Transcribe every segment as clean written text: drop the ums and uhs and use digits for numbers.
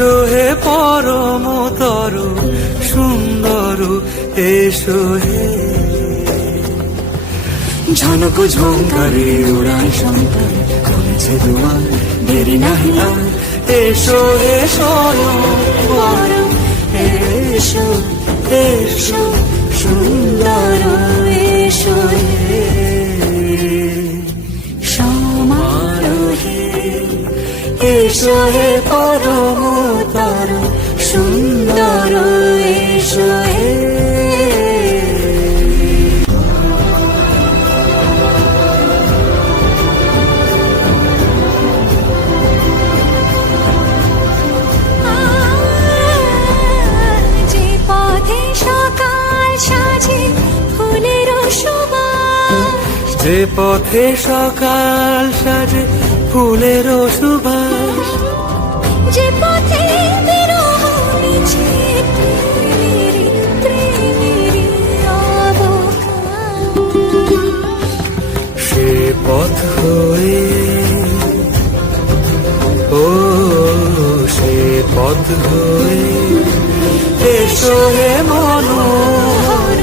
এসো হে পরমতর সুন্দর, এসো হে। ঝনক ঝঙ্কারে উড়াই সন্তান, খুলেছে দুয়ার, দেরি নাহি আর। এসো হে স্বয়ং পরম, এসো এসো সুন্দর, এসো হে সমারোহে। এসো হে পরমতর সুন্দর, এসো হে। যে পথে সকাল সাজে ফুলের সুবাস, যে পথে সকাল সাজে ফুলের সুবাস, যে পথে বিরহ মিছে প্রেমেরই অবকাশ, সে পথ হয়ে, ও সে পথ হয়ে। এসো হে মনোহর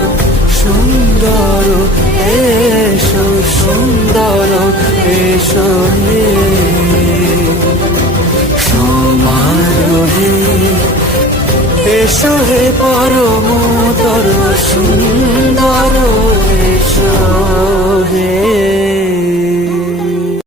সুন্দর, এসো সুন্দর, এসো হে সমারোহে। এসো হে পরমতর সুন্দর।